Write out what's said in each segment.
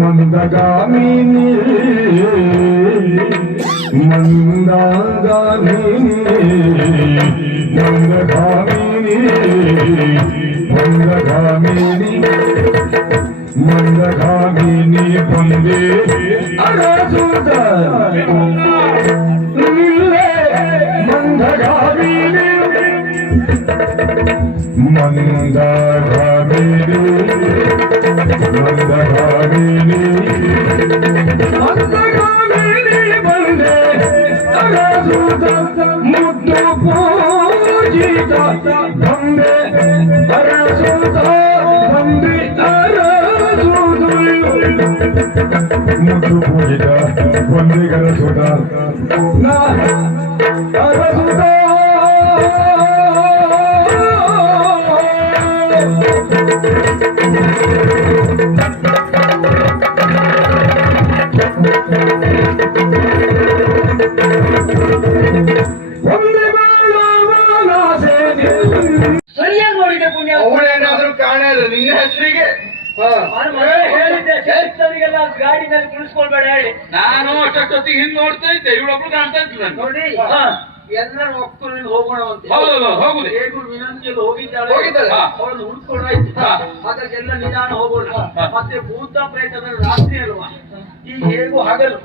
ಮಂದಗಾಮಿನಿ ಮಂದಗಾಮಿನಿ ಮಂದಗಾಮಿನಿ ಮಂದಗಾಮಿನಿ ಮಂದಗಾಮಿನಿ ಬಂದೆ ಅರಸುತ್ತ ಮಂದಗಾಮಿನಿ ಮಂದಗಾಮಿನಿ ಮಂದಗಾಮಿನಿ ಮಂದಗಾಮಿನಿ ಬಂದೆ ಅರಸುತ್ತ ಮುದ್ದು ಪೂಜಿತ ಬಂದೆ ಅರಸುತ್ತ ಬಂದೆ ಅರಸುದು ಮುದ್ದು ಪೂಜಿತ ಬಂದೆ ಅರಸುತ್ತ ಅರಸುತ್ತ ಸರಿಯಾಗಿ ನೋಡಿದೆ ಪುಣ್ಯ. ಅವಳೇನಾದ್ರೂ ಕಾಣಲ್ಲ ನಿನ್ನ ಹೆಸರಿಗೆ ಹೇಳಿದ್ದೆಲ್ಲ ಗಾಡಿನಲ್ಲಿ ಕುಳಿಸ್ಕೊಳ್ಬೇಡ ಹೇಳಿ. ನಾನು ಅಷ್ಟೊತ್ತಿಗೆ ಹಿಂದ್ ನೋಡ್ತಾ ಇದ್ದೆ, ಇವಳೊಬ್ರು ಕಾಣ್ತಾ ಇದ್ದ ನೋಡಿ ಎಲ್ಲರೂ ಒಕ್ಕೂರಲ್ಲಿ ಹೋಗೋಣ ಅಂತ. ಹೌದಲ್ಲ ಹೋಗುದು ಹೇಗೂರು ವಿನಂತಿಯಲ್ಲಿ ಹೋಗಿದ್ದಾಳೆ, ಹೋಗಿದ್ದಾಳೆ. ಅವಳನ್ನು ಹುಡ್ಕೊಂಡಾಯ್ತು. ಅದಕ್ಕೆಲ್ಲ ನಿಧಾನ ಹೋಗೋಣ. ಮತ್ತೆ ಭೂತ ಪ್ರೇತದ ರಾತ್ರಿ ಅಲ್ವಾ, ಈಗ ಹೇಗೂ ಹಗಲು.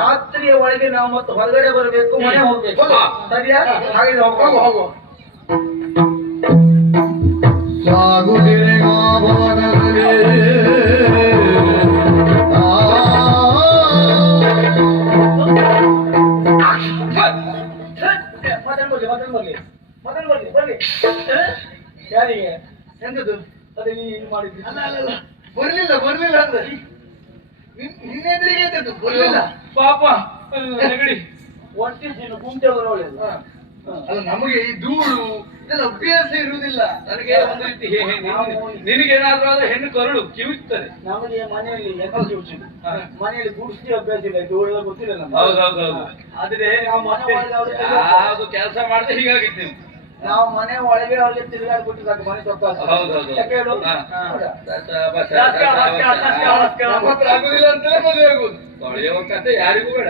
ರಾತ್ರಿಯ ಒಳಗೆ ನಾವು ಮತ್ತೆ ಹೊರಗಡೆ ಬರಬೇಕು, ಮನೆ ಹೋಗ್ಬೇಕು. ಸರಿಯಾ? ಹಾಗೆ ಹೋಗುವ. ಸಾಗುದಿರೆ ಯಾರಿಗೆ ಎಂದದು ಅದೇ ನೀನು ಮಾಡಿದ್ರಿ? ಬರ್ಲಿಲ್ಲ ಅಂದ್ರೆ ನಿನ್ನೆದುರಿಗೆ ಇದ್ದದ್ದು ಬರ್ಲಿಲ್ಲ ಪಾಪ ನೆಗಡಿ ಒಟ್ಟಿನ ಗುಂಟೆವರು ಒಳ್ಳೆಯದು. ಅದು ನಮಗೆ ಈ ಧೂಳು ಇದೆಲ್ಲ ಅಭ್ಯಾಸ ಇರುವುದಿಲ್ಲ. ನನಗೆ ಒಂದು ರೀತಿ ನಿನಗೇನಾದ್ರೂ ಆದ್ರೆ ಹೆಣ್ಣು ಕರುಳು ಕಿವುಚ್ತಾರೆ. ನಮಗೆ ಮನೆಯಲ್ಲಿ ಮನೆಯಲ್ಲಿ ಗುಡಿಸಿ ಅಭ್ಯಾಸ ಇಲ್ಲ, ಧೂಳು ಗೊತ್ತಿಲ್ಲ ನಮ್ಗೆ. ಹೌದೌದೌದು. ಆದ್ರೆ ನಾವು ಮನೆ ಒಳಗೆ ಅದು ಕೆಲಸ ಮಾಡದೆ ಹೀಗಾಗಿತ್ತು. ನಾವು ಮನೆ ಒಳಗೆ ಅವ್ರಿಗೆ ತಿರುಗಾಡಿ ಕೊಟ್ಟಿದ್ದಾಗ ಮನೆ ತಪ್ಪ. ಆಗುದಿಲ್ಲ ಅಂತ ಮದುವೆ ಆಗುದು. ತೊಳೆಯುವ ಕತೆ ಯಾರಿಗೂ ಬೇಡ.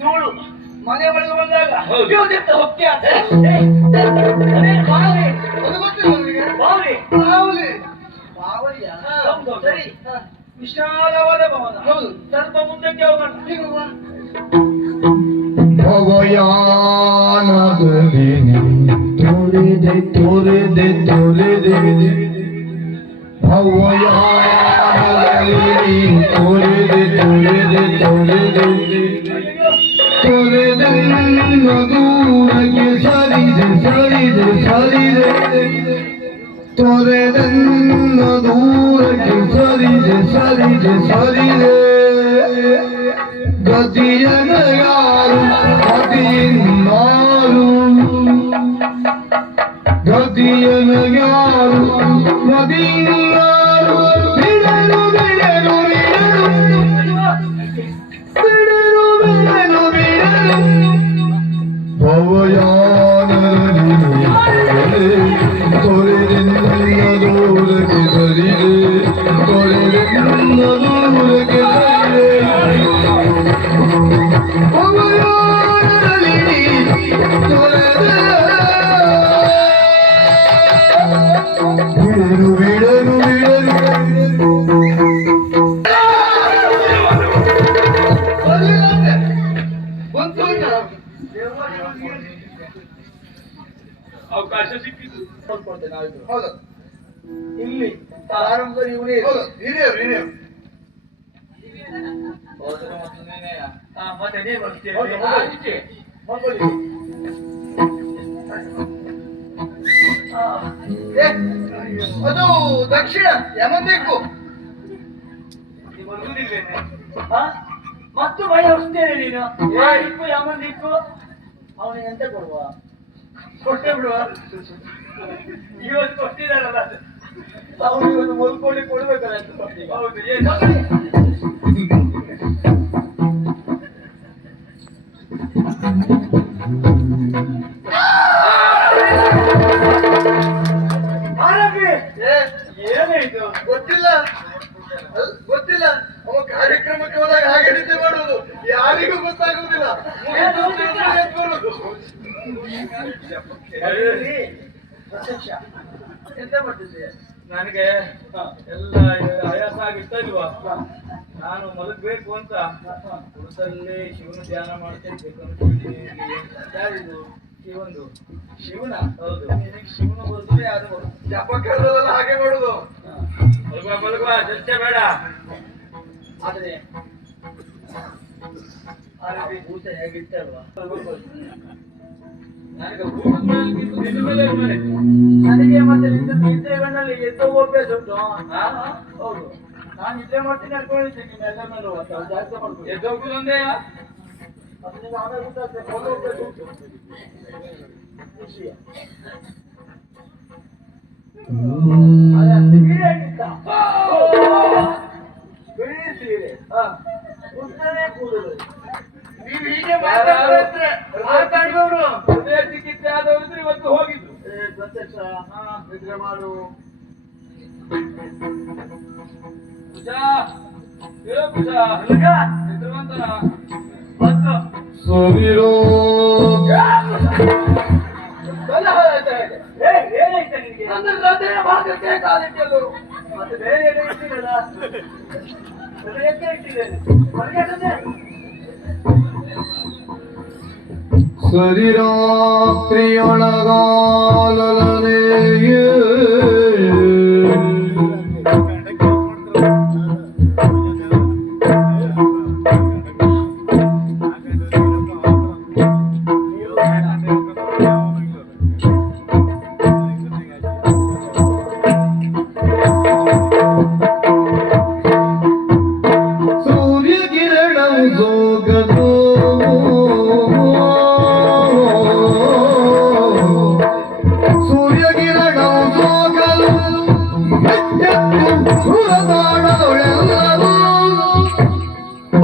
ಧೂಳು ಮನೆ ಒಳಗೆ ಬಂದಾಗ ಸರಿ, ವಿಶಾಲವಾದ ಭವನ. ಹೌದು, ಸ್ವಲ್ಪ ಮುಂದಕ್ಕೆ ಹೋಗೋಣ. ಭವಯಾನದಲ್ಲಿ ತೋರಿದೆ ತೋರಿದೆ ತೋರಿದೆ ಭವಯಾನದಲ್ಲಿ ತೋರಿದೆ ತೋರಿದೆ ತೋರಿದೆ ತೋರಿದೆ ದೂರಕ್ಕೆ ಸರಿದೆ ಸರಿದೆ ಸರಿದೆ ತೋರಿದೆ ದೂರಕ್ಕೆ ಸರಿದೆ ಸರಿದೆ ಸರಿದೆ ಗತಿಯನ ಯಾರು ಗತಿಯಿನ್ನಾರು ಗತಿಯನ ಯಾರು ಗತಿಯಿನ್ನಾರು ಬಿಡಲು ಬಿಡಲು ಬಿಡಲು ಬಿಡಲು ಬಿಡಲು ಬಿಡಲು ಭವಯಾನದಲ್ಲಿ ತೊರೆದೆನ್ನ ದೂರಕ್ಕೆ ಬಿಡರು ಬಿಡರು ಬಿಡರು ಅವಕಾಶ ಸಿಕ್ಕಿತು. ನೋಡ್ಕೊಳ್ತೇನೆ ಆಯ್ತು. ಹೌದು ಇಲ್ಲಿ ಪ್ರಾರಂಭ ಇವನೇ ಹೌದು ಹಿರಿಯರು ಹಿರಿಯರು ಮತ್ತೆ ನೀನು ಬರ್ತೀಯ? ಹೌದು, ಆ, ಹೌದು. ಈಚೆ. ನೋಡ್ಕೊಳ್ಳಿ. ಏ, ಅದು ದಕ್ಷಿಣ ಯಮದಿಕ್ಕು ನೀವು ಬರುವುದಿಲ್ವೇನೆ? ಆ? ಮತ್ತು ಭಯ ಹೊಸ್ತೇನೆ ನೀನು ಯಾರಿಗೂ ಯಾಮಂದಿಕ್ಕು ಅವನಿಗೆ ಎಂತ ಕೊಡುವ ಕೊಟ್ಟೆ ಬಿಡುವ. ಇವತ್ತು ಕೊಟ್ಟಿದ್ದಾರಲ್ಲ ಅದು. ಅವನಿಗೆ ಒಂದು ಮಲ್ಕೊಂಡು ಕೊಡ್ಬೇಕಲ್ಲ ಅಂತ ಬರ್ತೀವಿ. ಹೌದು, ಏನು? ಆರಬಿ ಏ, ಏನಾಯ್ತು ಗೊತ್ತಿಲ್ಲ ಗೊತ್ತಿಲ್ಲ ಅವ ಕಾರ್ಯಕ್ರಮಕ್ಕೆ ಹೋದಾಗ ಹಾಗೆ ನಿದ್ದೆ ಮಾಡುವುದು ಯಾರಿಗೂ ಗೊತ್ತಾಗುವುದಿಲ್ಲ ಮುಗಿದು ಹೋದ್ರೆ ಎದ್ದು ಬರುವುದು. ಅಲ್ಲಿ ಪ್ರತ್ಯಕ್ಷ ಎಂತ ಮಾಡ್ತಿದ್ದೆ ನನಗೆ ಎಲ್ಲ ಆಯಾಸ ಆಗಿರ್ತಾ ಇಲ್ವಾ? ನಾನು ಮಲಗಬೇಕು ಅಂತ ಕುಳಿತಲ್ಲೇ ಶಿವನ ಧ್ಯಾನ ಮಾಡ್ತಾ ಇರ್ಬೇಕು. ಯಾರಿದು? ಶಿವಂದು. ಶಿವನ ಹೌದು. ನಿನಗೆ ಶಿವನ ಬರುದು ಯಾರು ಬರುದು ಜಪಕರದಲ್ಲ ಹಾಗೆ ಮಾಡುದು. ಮಲಗುವ ಮಲಗುವ, ಚರ್ಚೆ ಬೇಡ. ಆದ್ರೆ ಆರಬಿ ಭೂತ ಹೇಗಿರ್ತಲ್ವಾ ನನಗೆ ಭೂಮಿ ಮೇಲ್ಗಿಂತ ನಿನ್ನ ಮೇಲೆ ಮೇಲೆ. ನನಗೆ ಮತ್ತೆ ನಿದ್ದೆಗಳಲ್ಲಿ ಎದ್ದು ಅಭ್ಯಾಸ ಉಂಟು. ಹಾ? ಹೌದು ನಾನು ನಿದ್ದೆ ಮಾಡ್ತೀನಿ ಅನ್ಕೊಂಡಿದ್ದೀನಿ ನಿಮ್ಮೆಲ್ಲ ಮೇಲೂ ಜಾಸ್ತಿ ಮಾಡ್ಕೊಂಡು ಎದ್ದೋಗುದೊಂದೇ. ಅದು ನಿಮ್ಗೆ ಆಮೇಲೆ ಗೊತ್ತಾಗ್ತದೆ ಫೋಟೋ ಅಭ್ಯಾಸ ಉಂಟು ವಿಷಯ ಅದೇ ಸೀರೆ ಆಗಿತ್ತ ಬಿಳಿ ಸೀರೆ ಉತ್ತರೇ ಕೂಡಲು ನೀವು ಹೀಗೆ ಮಾತಾಡ್ತಾ ಇದ್ರೆ ಮಾತಾಡುವವರು ಹೃದಯ ಚಿಕಿತ್ಸೆ ಆದವರು ಇವತ್ತು ಹೋಗಿದ್ದು. ಪ್ರತ್ಯಕ್ಷ ನಿದ್ರೆ ಮಾಡು ಪೂಜಾ, ಹೇಳು ಪೂಜಾ. ನಿದ್ರವಂತನ ಬಂತು. ಸವಿರೋ ಏನಾಯ್ತ ನಿನಗೆ ನನ್ನ ಹೃದಯ ಭಾಗಕ್ಕೆ ಕಾಲಿಟ್ಟಲು ಮತ್ತೆ ಬೇರೆ ಎಲ್ಲ ಇಟ್ಟಿರಲ್ಲ ಹೃದಯಕ್ಕೆ ಇಟ್ಟಿದ್ದೇನೆ ಹೊರಗೆ ತಂದೆ ಸೂರ್ಯಕಿರಣ ಜೋಗದು ಸೂರ್ಯಕಿರಣ ಜೋಗಲು ಎಚ್ಚೆತ್ತು ಸುರದಾಡದೊಳೆಲ್ಲರೂ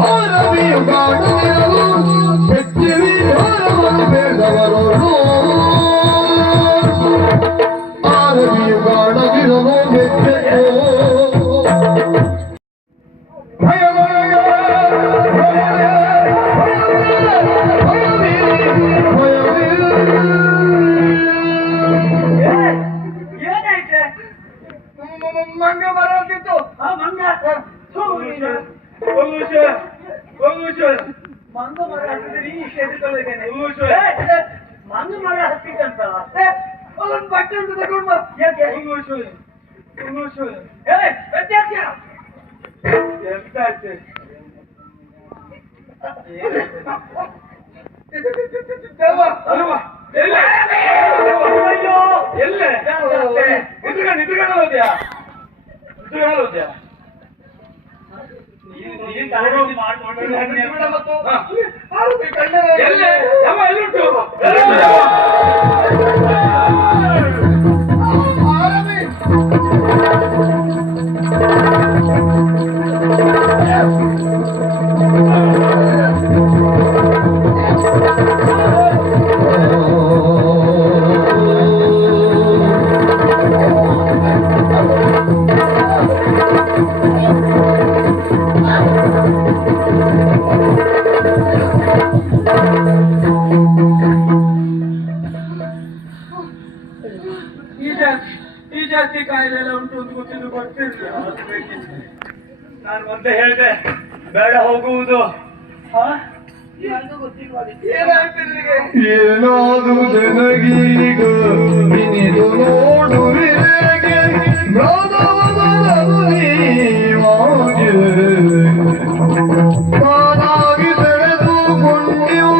ಆರವಿಯು ಕಾಡುತ್ತಿರಲು ಹೆಚ್ಚಿವಿ ಆರವರು ಬೇಡವರು ಆರವಿಯು ಕಾಡದಿರಲು ಹೆಚ್ಚೆತ್ತು ಏನಾಯ್ತೆ ಮಂಗ ಬರೋದಿತ್ತು ಮಂಗ ಮಂಗ ಮರ ಹತ್ತಿದ್ರೆ ಈ ಎದುರ್ಕೊಳ್ಳೇನೆ ಮಂಗ ಮರ ಹತ್ತಿದಂತ ಅದೊಂದು ಬಟ್ಟೆ ಅಂತ ತಗೊಂಡು ಬಾ. ಯಾಕೆ ಪ್ರತ್ಯಕ್ಷ ಎಂತ ಆಯ್ತು? ದೇವ, ಅಲ್ವಾ? ಎಲ್ಲೇ? ಎಲ್ಲೇ? ನಿದ್ರೆಗಳು ಹೋದ್ಯಾ? ನಿದ್ರೆಗಳು ಹೋದ್ಯಾ? ಬಿಡ ಮತ್ತು ಹಾ. ಆರೋಪಿ ಕಣ್ಣೇ ಎಲ್ಲೇ? ಯಮ ಎಲ್ಲುಂಟು? ಆರೋಪಿ ಉಂಟು ಅಂತ ಗೊತ್ತಿದ್ದು ಗೊತ್ತಿರಲಿಲ್ಲ. ನಾನು ಮತ್ತೆ ಹೇಳಿದೆ ಬೇಡ ಹೋಗುವುದು. ಏನಾಯ್ತು ನಿನಗೆ? ಏನಾದು ನನಗೀಗ ಇನಿದು ನೋಡುವಿರೆಗೆ ನೀವಾಗೆ ತಾನಾಗಿ ತೆರೆದುಕೊಂಡಿಯೋ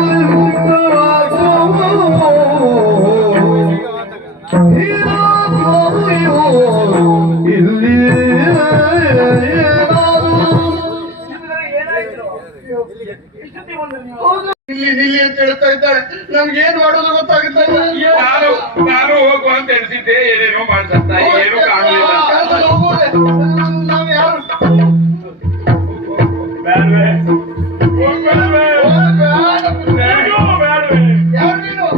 ಇಲ್ಲಿ ನಿಲ್ಲಿ ಅಂತ ಹೇಳ್ತಾ ಇದ್ದಾಳೆ. ನಮ್ಗೆ ಏನ್ ಮಾಡೋದು ಗೊತ್ತಾಗುತ್ತಾ ಇಲ್ಲ. ನಾನು ಹೋಗುವ ಅಂತ ಎಣಿಸಿದ್ದೆ, ಏನೇನೋ ಮಾಡ್ಸತ್ತ, ಏನೂ ಕಾಣಲಿಲ್ಲ. ನಾವ್ ಯಾರು ಬೇಡ್ವೆ? ಯಾರು ನೀನು?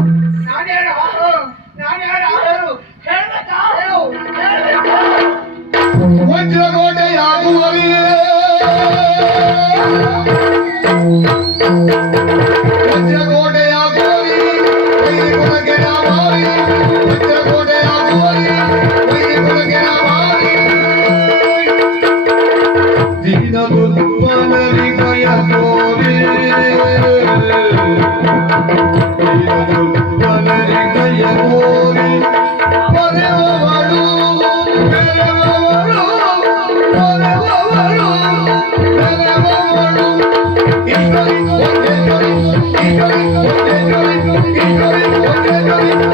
ವಜ್ರಗೋಟೆಯಾಗುವರಿಯೇ ವಜ್ರಗೋಟೆಯಾಗುವರಿ ವೈಗುಣಗೆ ನಾಮಾರಿ ವಜ್ರಗೋಟೆಯಾಗುವರಿ ವೈಗುಣಗೆ ನಾಮಾರಿ ದೀನದುರ್ಬಲರಿ ಕಯ ತೋರಿ ದೀನದುರ್ಬಲರಿ ಕಯ ತೋರಿ ಪರೆವವಳು ಬೆಳೆವವಳು ಪರೆವವಳು ಬೆಳೆವವಳು ಈಶ್ವರಿ ಒಂದೇ ಜೋಡಿ ಈಶ್ವರಿ ಒಂದೇ ಜೋಡಿ ಈಶ್ವರಿ ಒಂದೇ ಜೋಡಿ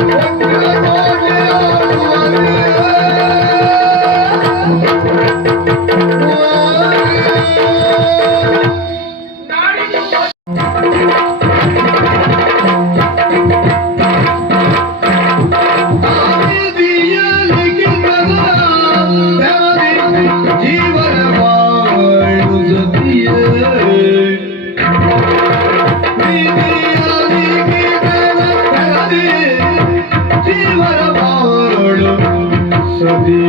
ಜೀವನ ಬಾಳು ಜೀವನ ಬಾಳು ಸದಿ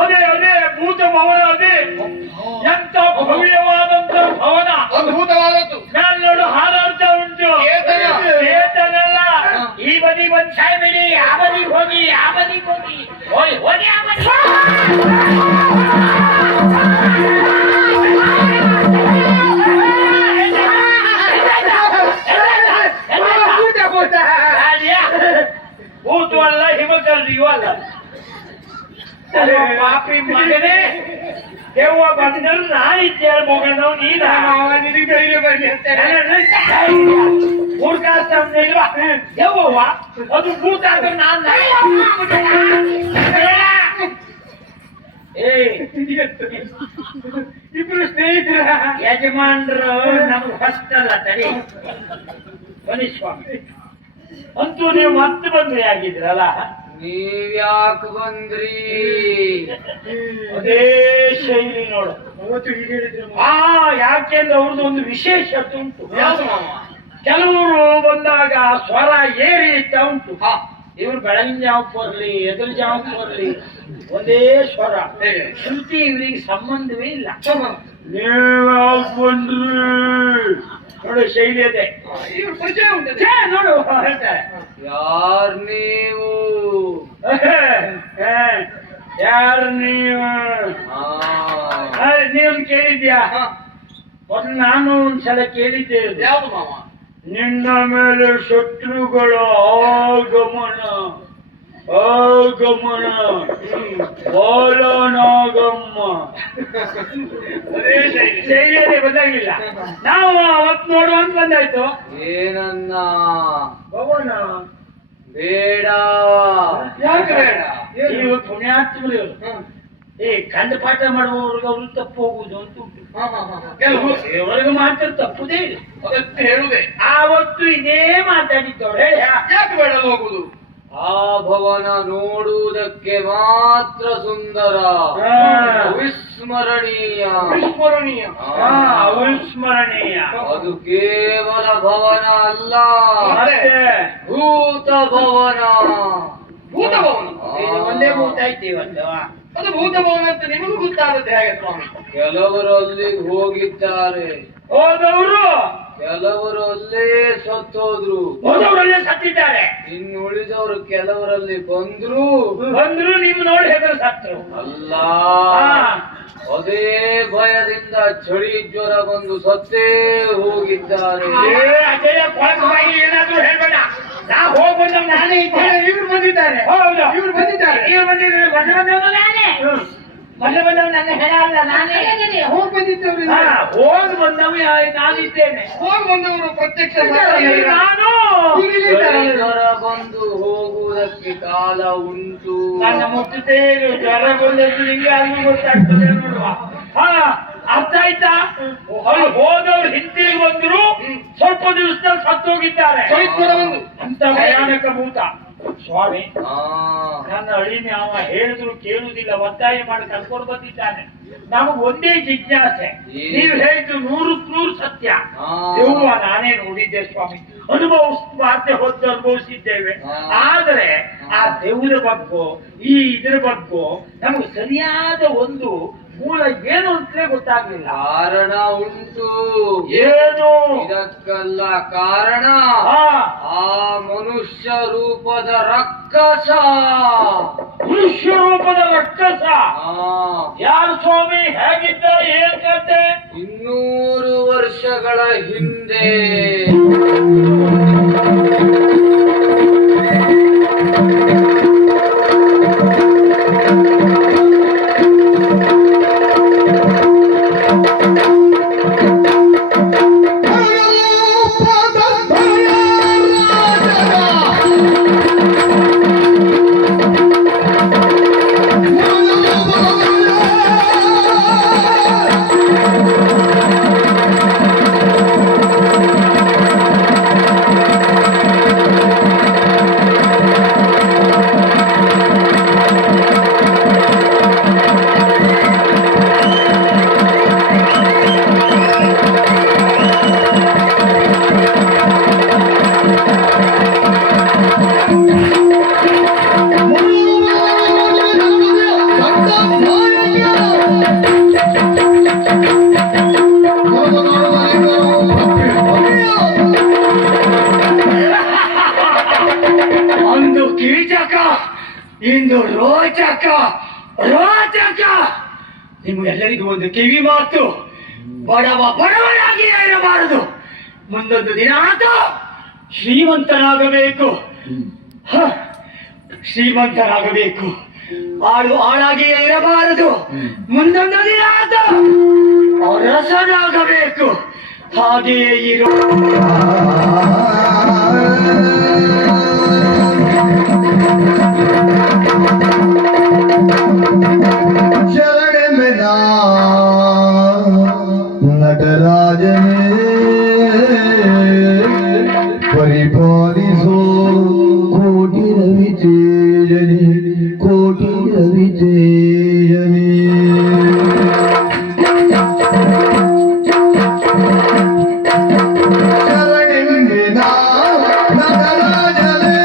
ಅದೇ ಅದೇ ಭೂತ ಭವನ, ಅದೇ ಎಂತ ಭವ್ಯವಾದಂತ ಭವನ, ಅದ್ಭುತವಾದದ್ದು. ಮೇಲ್ನೋಡು ಹಾರಾಡ್ತಾ ಉಂಟು. ಏತನಲ್ಲ, ಈ ಬದಿ ಬಂದ್ ಸಾಯ್ಬೇಡಿ, ಆ ಬದಿಗೆ ಹೋಗಿ, ಆ ಬದಿಗೆ ಹೋಗಿ, ಹೋಗಿ ಆ ಬದಿ. ಭೂತು ಅಲ್ಲ, ಹಿಮಕಲ್ರಿಯೂ ಅಲ್ಲ. ಪಾಪಿ ಮಗನೇ, ದೇವ ಬಂದರು ನಾನಿದ್ದೆ ಮಗನವು ನೀನ ನಿನಗೆ ಧೈರ್ಯ ಬರಲಿ ಅಂತ ಮೂರ್ಖಾಸ್ತ್ರ ಇಲ್ವಾ ದೇವವ್ವ, ಅದು ಭೂತ ಆದ್ರೆ ನಾನು ಇಬ್ರು ಸ್ನೇಹಿತರ ಯಜಮಾನ್ರು ನಮ್ಗೆ ಫಸ್ಟ್ ಅಲ್ಲ ತಡಿ ಸ್ವಾಮಿ. ಅಂತೂ ನೀವು ಮತ್ತೆ ಬಂದ್ರೆ ಆಗಿದ್ರಲ್ಲ, ನೀವ್ಯಾಕೆ ಬಂದ್ರಿ? ಅದೇ ಶೈಲಿ ನೋಡು. ಯಾಕೆಂದ್ರೆ ಅವ್ರದ್ದು ಒಂದು ವಿಶೇಷತೆ ಉಂಟು. ಕೆಲವರು ಬಂದಾಗ ಸ್ವರ ಏರಿತಾ ಉಂಟು. ಇವ್ರು ಬೆಳಗಿನ ಜಾವಕ್ಕೆ ಬರ್ಲಿ, ಎದುರು ಜಾವಕ್ಕೆ ಬರ್ಲಿ, ಒಂದೇ ಸ್ವರ. ಶ್ರುತಿ ಇವ್ರಿಗೆ ಸಂಬಂಧವೇ ಇಲ್ಲ. ನೀವ್ಯಾಕೆ ಬಂದ್ರಿ ನೋಡು, ಶೈಲಿ ಅದೇ ನೋಡು ಹೇಳ್ತಾರೆ. ಯಾರ್ ನೀವು? ಯಾರು ನೀವು? ನೀವು ಕೇಳಿದ್ಯಾ? ಮೊದಲು ನಾನು ಒಂದ್ಸಲ ಕೇಳಿದ್ದೆ. ಯಾವ್ದು ಮಾವ? ನಿನ್ನ ಮೇಲೆ ಶತ್ರುಗಳ ಆಗಮನ ಆಗಮನ ಬಾಲನಾಗಮ್ಮ. ಶೈಲಿಯದೇ ಗೊತ್ತಾಗ್ಲಿಲ್ಲ. ನಾವು ಅವತ್ತು ನೋಡುವಂತ ಬಂದಾಯ್ತು. ಏನನ್ನ? ಭವನ ಬೇಡ. ಯಾಕೆ ಬೇಡ? ಇವರು ಪುಣ್ಯಾತ್ಮರು ಇವರು. ಈ ಕಂಡ ಪಾಠ ಮಾಡುವವ್ರಿಗೆ ಅವರು ತಪ್ಪು ಹೋಗುದು ಅಂತ ಉಂಟು. ಕೆಲವು ಇವರಿಗೆ ಮಾತ್ರ ತಪ್ಪುದೇ ಇಲ್ಲ. ಅದಕ್ಕೆ ಹೇಳುದೆ ಆವತ್ತು ಇದೇ ಮಾತಾಡಿದ್ದವ್ರೆ. ಯಾಕೆ ಬೇಡಲು ಹೋಗುದು? ಆ ಭವನ ನೋಡುವುದಕ್ಕೆ ಮಾತ್ರ ಸುಂದರ, ಅವಿಸ್ಮರಣೀಯ. ವಿಸ್ಮರಣೀಯ. ಅವಿಸ್ಮರಣೀಯ. ಅದು ಕೇವಲ ಭವನ ಅಲ್ಲ, ಮತ್ತೆ ಭೂತ ಭವನ. ಭೂತ ಭವನ. ಇದು ಒಂದೇ ಭೂತ ಐತಿ ಇವತ್ತು. ಅದು ಭೂತ ಭವನ ಅಂತ ನಿಮಗೂ ಗೊತ್ತಾಗುತ್ತೆ ಹೇಗೆ ಸ್ವಾಮಿ? ಕೆಲವರು ಅಲ್ಲಿಗೆ ಹೋಗಿದ್ದಾರೆ, ಹೋದವರು ಕೆಲವರು ಅಲ್ಲೇ ಸತ್ತೋದ್ರು, ಹೋದವರಲ್ಲೇ ಸತ್ತಿದ್ದಾರೆ. ಇನ್ನು ಉಳಿದವರು ಕೆಲವರಲ್ಲಿ ಬಂದ್ರು ನೀವು ನೋಡಿ ಹೆದರು ಸತ್ರು. ಅಲ್ಲ, ಅದೇ ಭಯದಿಂದ ಚಳಿ ಜ್ವರ ಬಂದು ಸತ್ತೇ ಹೋಗಿದ್ದಾರೆ. ಅಜಯ ಕೊಳಕವಾಗಿ ಏನಾದ್ರು ಹೇಳ್ಬೇಡ. ನಾ ಹೋಗ್ ಬಂದ ನಾನೇ ಇದ್ದೇನೆ. ಇವ್ರು ಬಂದಿದ್ದಾರೆ. ಹೌದು, ಇವ್ರು ಬಂದಿದ್ದಾರೆ. ಬಂದವನು ನಾನೇ. ಬಂದವನು ನನ್ನ ಹೆಣ ಅಲ್ಲ, ನಾನೇ. ಹೋಗಿ ಬಂದಿದ್ದವ್ರು ಹೋಗಿ ಬಂದವ ನಾನಿದ್ದೇನೆ. ಹೋಗಿ ಬಂದವರು ಪ್ರತ್ಯಕ್ಷ ನಾನು ಚಳಿ ಜ್ವರ ಬಂದು ಹೋಗುವುದಕ್ಕೆ ಕಾಲ ಉಂಟು. ನನ್ನ ಮುಟ್ಟುತ್ತೇ ಜ್ವರ ಬಂದದ್ದು ನಿಂಗೆ ಅಲ್ಲಿ ಗೊತ್ತಾಗ್ತದೆ ನೋಡುವ. ಅರ್ಥ ಆಯ್ತಾ? ಹೋದವ್ರು ಹಿಂತಿರುಗಿ ಬಂದ್ರು, ಸ್ವಲ್ಪ ದಿವಸದಲ್ಲಿ ಸತ್ತು ಹೋಗಿದ್ದಾರೆ. ಅಂತ ಭಯಾನಕ ಭೂತ. ಸ್ವಾಮಿ, ನನ್ನ ಅಳಿಮೆ ಅವ ಹೇಳಿದ್ರು ಕೇಳುವುದಿಲ್ಲ, ಒತ್ತಾಯ ಮಾಡಿ ಕರ್ಕೊಂಡು ಬಂದಿದ್ದಾನೆ. ನಮಗ್ ಒಂದೇ ಜಿಜ್ಞಾಸೆ, ನೀವು ಹೇಳಿದ್ದು 100% ಸತ್ಯ. ದೆವ್ವ ನಾನೇ ನೋಡಿದ್ದೆ ಸ್ವಾಮಿ, ಅನುಭವಿಸಬಾರ್ದೆ ಹೊತ್ತು ಅನುಭವಿಸಿದ್ದೇವೆ. ಆದರೆ ಆ ದೆವ್ವದ ಬಗ್ಗೆ ಈ ಇದ್ರ ಬಗ್ಗೆ ನಮಗೆ ಸರಿಯಾದ ಒಂದು ಮೂಲ ಏನು ಅಂತಲೇ ಗೊತ್ತಾಗ್ಲಿಲ್ಲ. ಕಾರಣ ಉಂಟು. ಏನು? ಇದಕ್ಕೆಲ್ಲ ಕಾರಣ ಆ ಮನುಷ್ಯ ರೂಪದ ರಕ್ಕಸ. ಮನುಷ್ಯ ರೂಪದ ರಕ್ಕಸ ಯಾರು ಸ್ವಾಮಿ? ಹೇಗಿದ್ದ? ಏನ್ ಕತೆ? 200 ವರ್ಷಗಳ ಹಿಂದೆ ಒಂದು ಕೀಚಕ, ಇಂದು ರೋಚಕ. ರೋಚಕ. ನಿಮಗೆಲ್ಲರಿಗೂ ಒಂದು ಕಿವಿ ಮಾತು, ಬಡವ ಬಡವನಾಗಿಯೇ ಇರಬಾರದು. ಮುಂದೊಂದು ದಿನ ಆತು ಶ್ರೀಮಂತನಾಗಬೇಕು. ಶ್ರೀಮಂತನಾಗಬೇಕು, ಆಳು ಆಳಾಗಿಯೇ ಇರಬಾರದು. ಮುಂದೊಂದು ದಿನ ಆತು ಅರಸನಾಗಬೇಕು. ಹಾಗೆಯೇ ಇರೋ ಶರಣೆಮೆನ ನಟರಾಜನೇ ಪರಿಪಾಲಿಸೋ ಕೋಟಿ ರವಿತೇಜನೇ, ಕೋಟಿ ರವಿತೇಜನೇ. ಶರಣೆಮೆನ ನಟರಾಜನೇ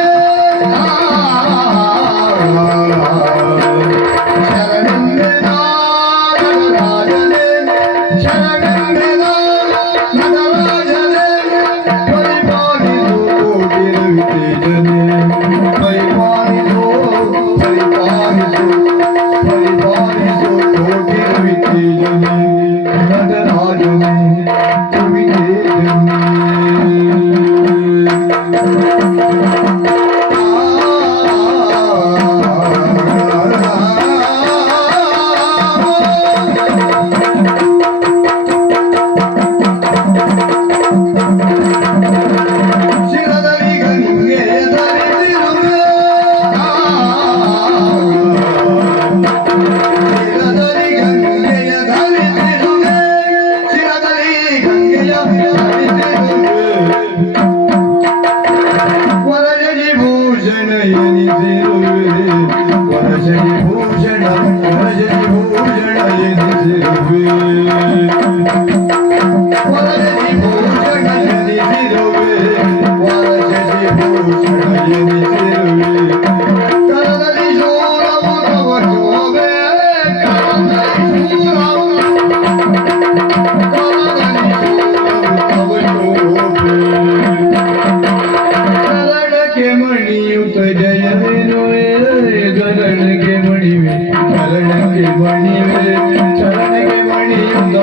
ಮಣಿವೆ ಚರಣಗೆ ಮಣಿಯುತ್ತ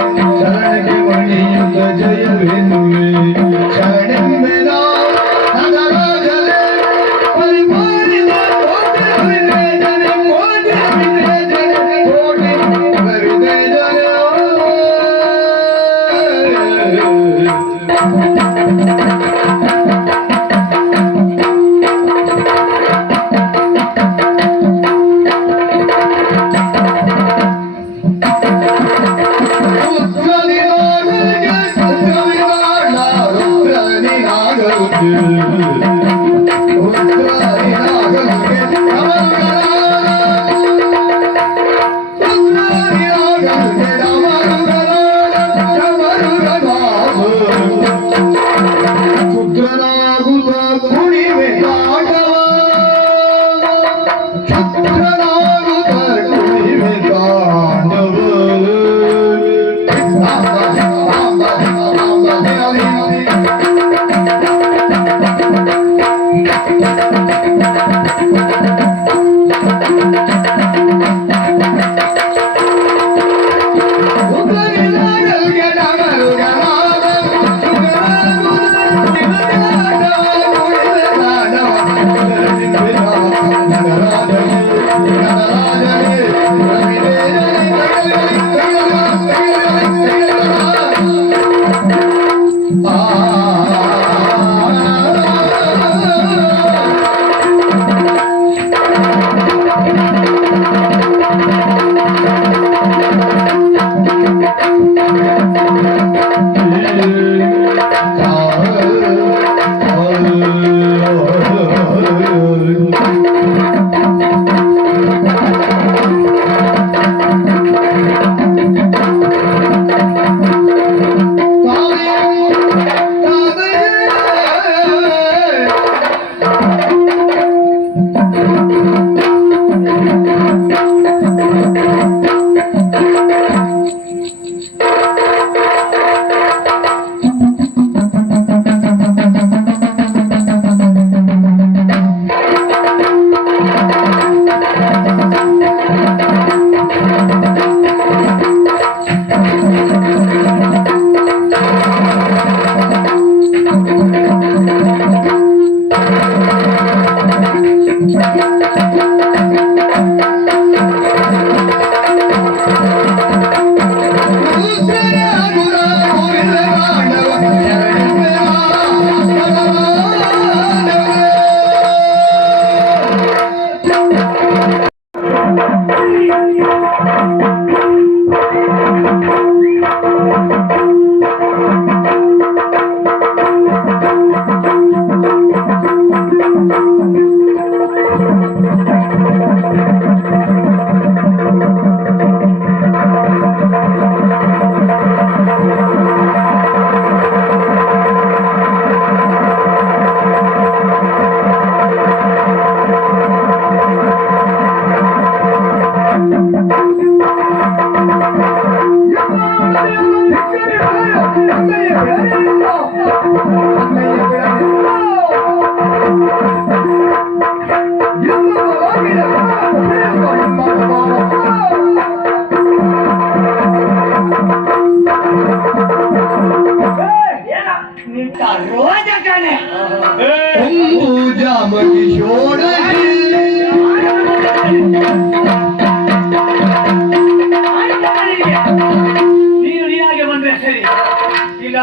ಜಯವೆನ್ನುವೆ ಶರಣೆಂಬೆನ ನಗರಾಜನೇ ಪರಿಪಾಲಿತ ಕೋಟಿ ವಿಜಯನೇ ಕೋಟಿ ವಿಜಯನೇ ಕೋಟಿ ವಿಜಯನೇ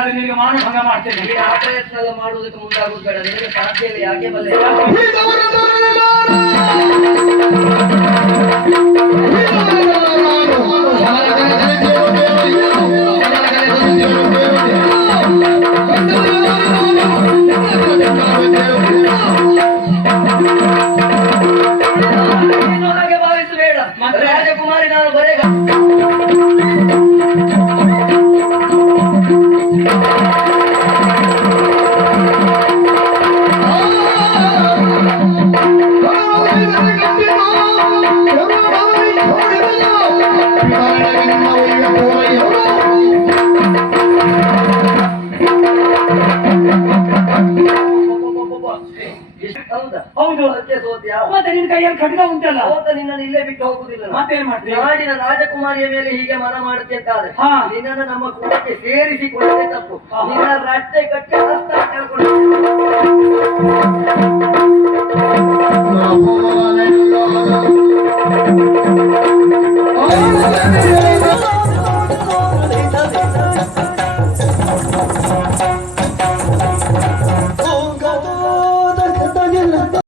ನಿನಗೆ ಮಾನಭಂಗ ಮಾಡ್ತೇನೆ. ಆ ಪ್ರಯತ್ನ ಎಲ್ಲ ಮಾಡುವುದಕ್ಕೆ ಮುಂದಾಗುದು ಬೇಡ, ನಿನಗೆ ಸಾಧ್ಯ ಇಲ್ಲ, ಯಾಕೆ ಬಲ್ಲೆ? ಹಾಗೆ ಭಾವಿಸಬೇಡ, ರಾಜಕುಮಾರಿ ನಾನು ಬರೇಗ ಹೌದಾ? ಹೌದು, ಅದಕ್ಕೆ ಹೋಗ್ತೀಯಾ? ಮತ್ತೆ ನಿನ್ ಕೈಯಲ್ಲಿ ಖಡ್ಗ ಉಂಟಲ್ಲ, ಹೋದ ನಿನ್ನನ್ನು ಇಲ್ಲೇ ಬಿಟ್ಟು ಹೋಗುದಿಲ್ಲ ನಾನು. ಮತ್ತೇನ್ ಮಾಡ್ತೀಯ? ನಾಡಿನ ರಾಜಕುಮಾರಿಯ ಮೇಲೆ ಹೀಗೆ ಮನ ಮಾಡುತ್ತೆ ಅಂತ ಆದ್ರೆ ಹಾ. ನಿನ್ನನ್ನು ನಮ್ಮ ಕೂಟಕ್ಕೆ ಸೇರಿಸಿಕೊಳ್ಳದೆ ತಪ್ಪು. ನಿನ್ನ ರಟ್ಟೆ